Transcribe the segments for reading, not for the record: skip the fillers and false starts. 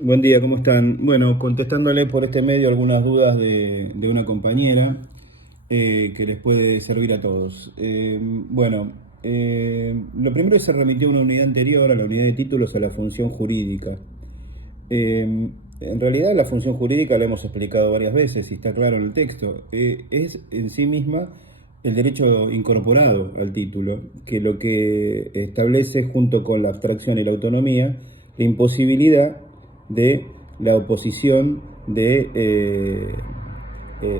Buen día, ¿cómo están? Bueno, contestándole por este medio algunas dudas de una compañera que les puede servir a todos. Lo primero es que se remitió a una unidad anterior, a la unidad de títulos, a la función jurídica. En realidad la función jurídica la hemos explicado varias veces y está claro en el texto. Es en sí misma el derecho incorporado al título, que lo que establece junto con la abstracción y la autonomía, la imposibilidad de la oposición de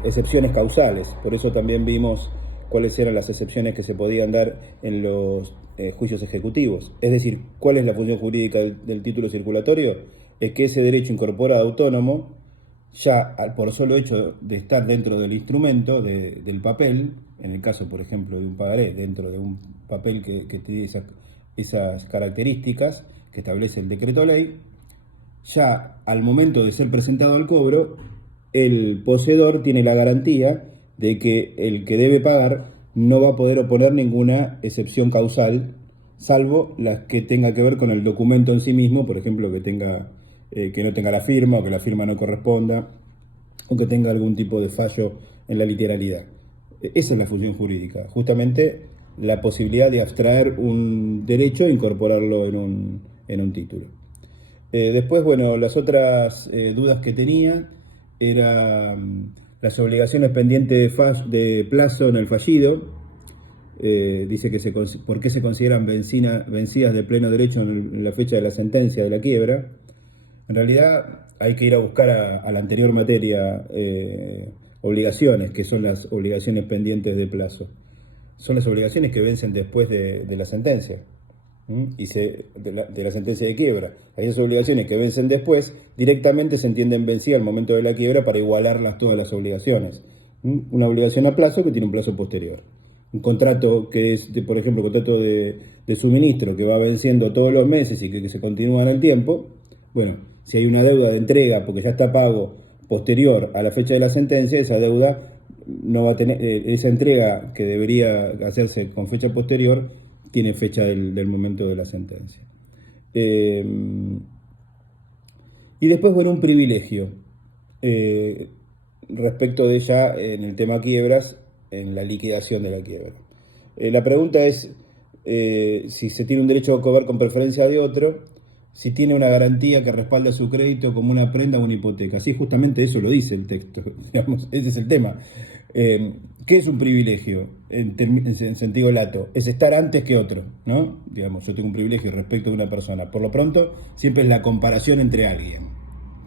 excepciones causales. Por eso también vimos cuáles eran las excepciones que se podían dar en los juicios ejecutivos. Es decir, ¿cuál es la función jurídica del título circulatorio? Es que ese derecho incorporado autónomo, ya por solo hecho de estar dentro del instrumento, del papel, en el caso, por ejemplo, de un pagaré, dentro de un papel que tiene esas características que establece el decreto ley, ya al momento de ser presentado al cobro, el poseedor tiene la garantía de que el que debe pagar no va a poder oponer ninguna excepción causal, salvo las que tenga que ver con el documento en sí mismo, por ejemplo, que no tenga la firma o que la firma no corresponda o que tenga algún tipo de fallo en la literalidad. Esa es la función jurídica, justamente la posibilidad de abstraer un derecho e incorporarlo en un título. Después, bueno, las otras dudas que tenía eran las obligaciones pendientes de plazo en el fallido. Dice que por qué se consideran vencidas de pleno derecho en la fecha de la sentencia de la quiebra. En realidad hay que ir a buscar a la anterior materia obligaciones, que son las obligaciones pendientes de plazo. Son las obligaciones que vencen después de la sentencia de la sentencia de quiebra. Hay esas obligaciones que vencen después, directamente se entienden vencidas al momento de la quiebra para igualarlas todas las obligaciones. Una obligación a plazo que tiene un plazo posterior. Un contrato que es, por ejemplo, contrato de suministro que va venciendo todos los meses y que se continúa en el tiempo. Bueno, si hay una deuda de entrega porque ya está pago posterior a la fecha de la sentencia, esa deuda no va a tener, esa entrega que debería hacerse con fecha posterior tiene fecha del momento de la sentencia. Eh, y después, bueno, un privilegio eh, respecto de ya en el tema quiebras, en la liquidación de la quiebra. La pregunta es si se tiene un derecho a cobrar con preferencia de otro, si tiene una garantía que respalda su crédito como una prenda o una hipoteca. Sí, justamente eso lo dice el texto, digamos, ese es el tema. ¿Qué es un privilegio en sentido lato? Es estar antes que otro, ¿no? Digamos, yo tengo un privilegio respecto de una persona. Por lo pronto, siempre es la comparación entre alguien.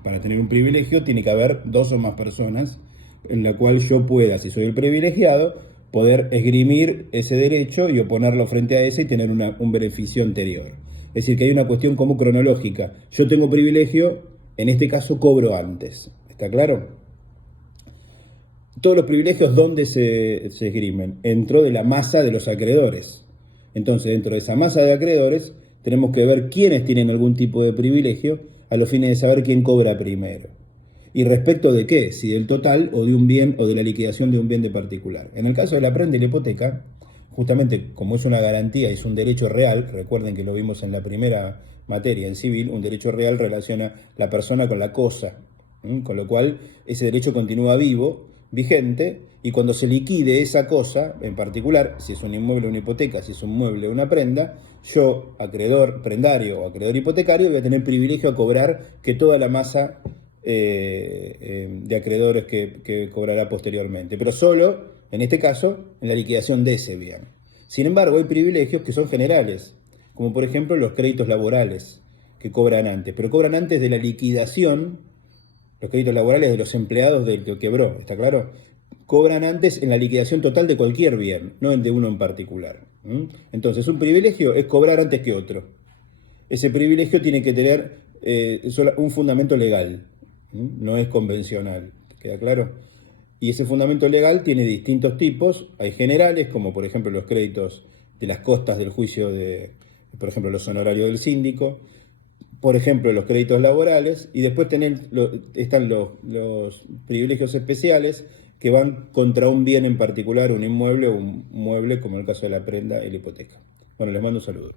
Para tener un privilegio tiene que haber dos o más personas en la cual yo pueda, si soy el privilegiado, poder esgrimir ese derecho y oponerlo frente a ese y tener un beneficio anterior. Es decir, que hay una cuestión como cronológica. Yo tengo privilegio, en este caso cobro antes. ¿Está claro? Todos los privilegios, ¿dónde se esgrimen? Dentro de la masa de los acreedores. Entonces, dentro de esa masa de acreedores, tenemos que ver quiénes tienen algún tipo de privilegio a los fines de saber quién cobra primero. ¿Y respecto de qué? Si del total o de un bien o de la liquidación de un bien de particular. En el caso de la prenda y la hipoteca, justamente como es una garantía y es un derecho real, recuerden que lo vimos en la primera materia en civil, un derecho real relaciona la persona con la cosa, con lo cual ese derecho continúa vivo, vigente, y cuando se liquide esa cosa, en particular, si es un inmueble o una hipoteca, si es un mueble o una prenda, yo, acreedor prendario o acreedor hipotecario, voy a tener privilegio a cobrar que toda la masa de acreedores que cobrará posteriormente, pero solo, en este caso, en la liquidación de ese bien. Sin embargo, hay privilegios que son generales, como por ejemplo los créditos laborales, que cobran antes, pero cobran antes de la liquidación, los créditos laborales de los empleados del que quebró, ¿está claro? Cobran antes en la liquidación total de cualquier bien, no el de uno en particular. Entonces, un privilegio es cobrar antes que otro. Ese privilegio tiene que tener un fundamento legal, no es convencional, ¿queda claro? Y ese fundamento legal tiene distintos tipos, hay generales, como por ejemplo los créditos de las costas del juicio por ejemplo, los honorarios del síndico, por ejemplo, los créditos laborales, y después están los privilegios especiales que van contra un bien en particular, un inmueble o un mueble, como en el caso de la prenda y la hipoteca. Bueno, les mando un saludo.